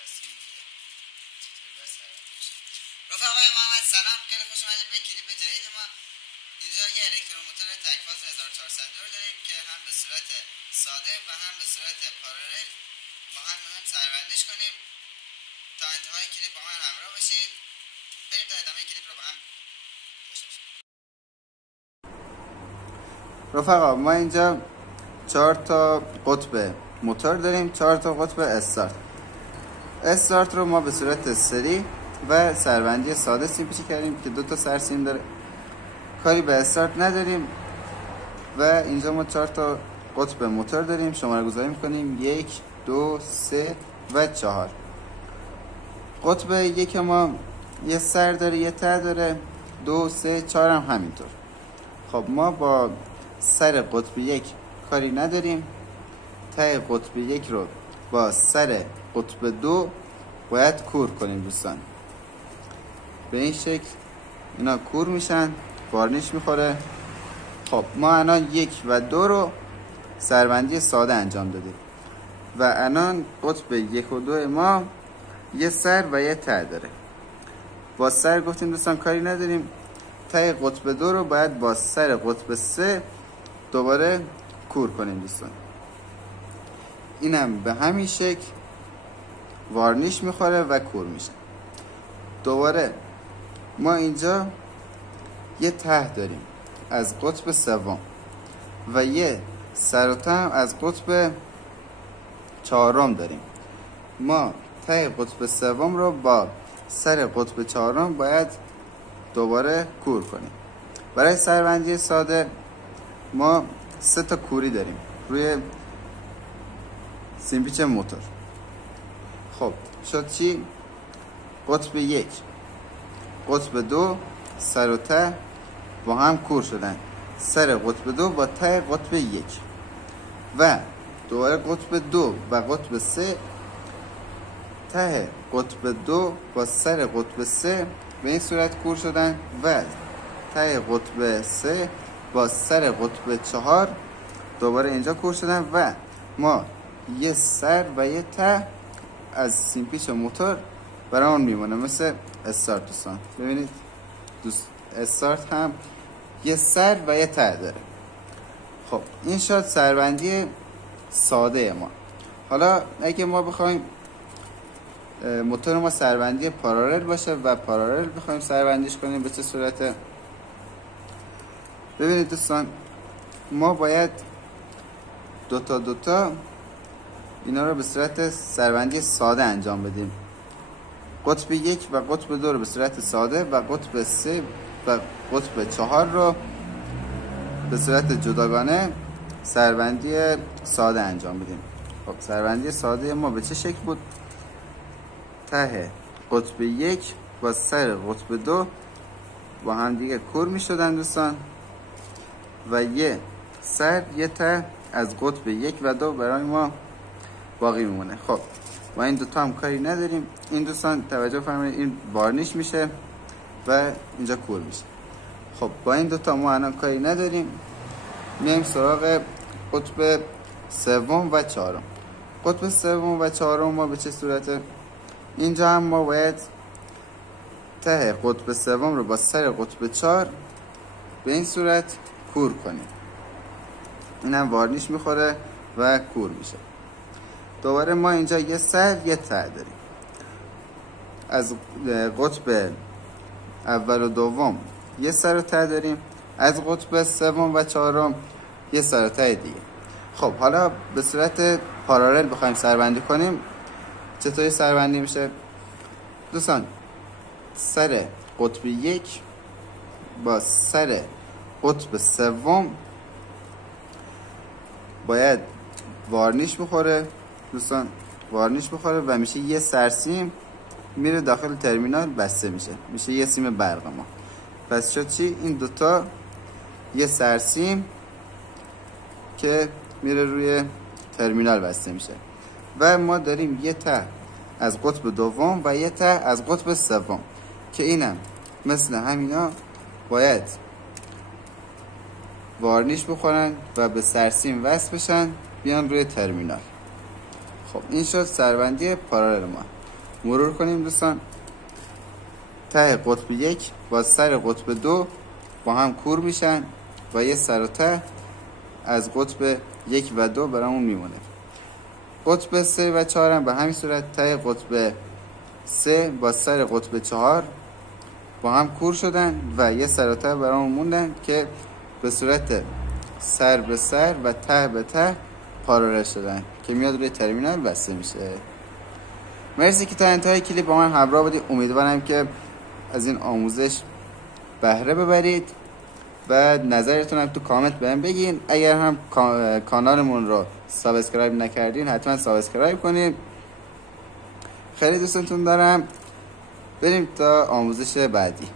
رسید چطوری بس رفقای محمد سلام، خیلی خوش اومدید به کلیپ جدید ما. اینجا یه الکتروموتور تکفاز 1400 دور داریم که هم به صورت ساده و هم به صورت پارالل با هم سروندیش کنیم. تا انتهای کلیپ با من همراه باشید. بریم تا ادامه کلیپ رو با هم داشته باشیم. رفقا ما اینجا 4 تا قطب موتور داریم، 4 تا قطب استارت رو ما به صورت سری و سروندی ساده سیمپیچی کردیم که 2 تا سرسیم داره، کاری به استارت نداریم. و اینجا ما 4 تا قطب موتور داریم، شماره گذاری میکنیم 1 2 3 و 4. قطب یک ما یه سر داره، یه ته داره، 2 3 4 هم همینطور. خب ما با سر قطب یک کاری نداریم، ته قطب یک رو با سر قطب دو باید کور کنیم دوستان. به این شکل اینا کور میشن، وارنیش میخوره. خب ما الان 1 و 2 رو سروندی ساده انجام دادیم و الان قطب 1 و 2 ما یه سر و یه ته داره. با سر گفتیم دوستان کاری نداریم، ته قطب 2 رو باید با سر قطب 3 دوباره کور کنیم دوستان. اینم به همین شکل وارنیش میخوره و کور میشه. دوباره ما اینجا یه ته داریم از قطب سوم و یه سر و ته از قطب چهارم داریم. ما ته قطب سوم رو با سر قطب چهارم باید دوباره کور کنیم. برای سروندی ساده ما 3 تا کوری داریم روی سیمپیچ موتور. خب شد چی؟ قطب 1 قطب 2 سر و ته با هم کور شدن، سر قطب 2 با ته قطب 1 و دوباره قطب 2 و قطب 3 ته قطب 2 با سر قطب 3 به این صورت کور شدن و ته قطب 3 با سر قطب 4 دوباره اینجا کور شدن و ما یه سر و یه ته از سیمپیچ موتور برامون میمونه مثل استارت دوستان. ببینید استارت هم یه سر و یه ته داره. خب این شد سروندی ساده ما. حالا اگه ما بخوایم موتور ما سروندی پارالل باشه و پارالل بخوایم سروندیش کنیم به چه صورته؟ ببینید دوستان ما باید دو تا اینا رو به صورت سروندی ساده انجام بدیم. قطب 1 و قطب 2 رو به صورت ساده و قطب 3 و قطب 4 رو به صورت جداگانه سروندی ساده انجام بدیم. خب سروندی ساده ما به چه شکل بود؟ ته قطب 1 با سر قطب 2 با هم دیگه کور می شدن دوستان و یه سر یه ته از قطب 1 و 2 برای ما باقی میمونه. خب ما این دوتا هم کاری نداریم. این دوستان توجه فرمایید، این وارنیش میشه و اینجا کور میشه. خب با این دوتا ما الان کاری نداریم. میایم سراغ قطب سوم و چهارم. قطب سوم و چهارم ما به چه صورته؟ اینجا هم ما باید ته قطب سوم رو با سر قطب 4 به این صورت کور کنیم. این هم وارنیش میخوره و کور میشه. دوباره ما اینجا یه سر یه ته داریم. از قطب اول و دوم یه سر و ته داریم، از قطب سوم و چهارم یه سر و ته دیگه. خب حالا به صورت پارالل بخوایم سروندی کنیم چطوری سروندی میشه؟ دوستان سر قطب 1 با سر قطب سوم باید وارنیش بخوره دوستان، وارنیش بخوره و میشه یه سرسیم میره داخل ترمینال بسته میشه یه سیم برق ما. پس شد چی؟ این دوتا یه سرسیم که میره روی ترمینال بسته میشه و ما داریم یه ته از قطب دوم و یه ته از قطب سوم که اینم مثل همینا باید وارنیش بخورن و به سرسیم وصل بشن بیان روی ترمینال. خب این شد سروندی پارالل ما. مرور کنیم دوستان. ته قطب 1 با سر قطب 2 با هم کور میشن و یه سر و ته از قطب 1 و 2 برامون میمونه. قطب 3 و 4 هم به همین صورت ته قطب 3 با سر قطب 4 با هم کور شدن و یه سر و ته برامون موندن که به صورت سر به سر و ته به ته پارالل شدن که میاد روی ترمینال بسته میشه. مرسی که تا انتهای کلیپ با من همراه بودید. امیدوارم که از این آموزش بهره ببرید و نظرتون هم تو کامنت بهم بگین. اگر هم کانالمون رو سابسکرایب نکردین حتما سابسکرایب کنید. خیلی دوستتون دارم. بریم تا آموزش بعدی.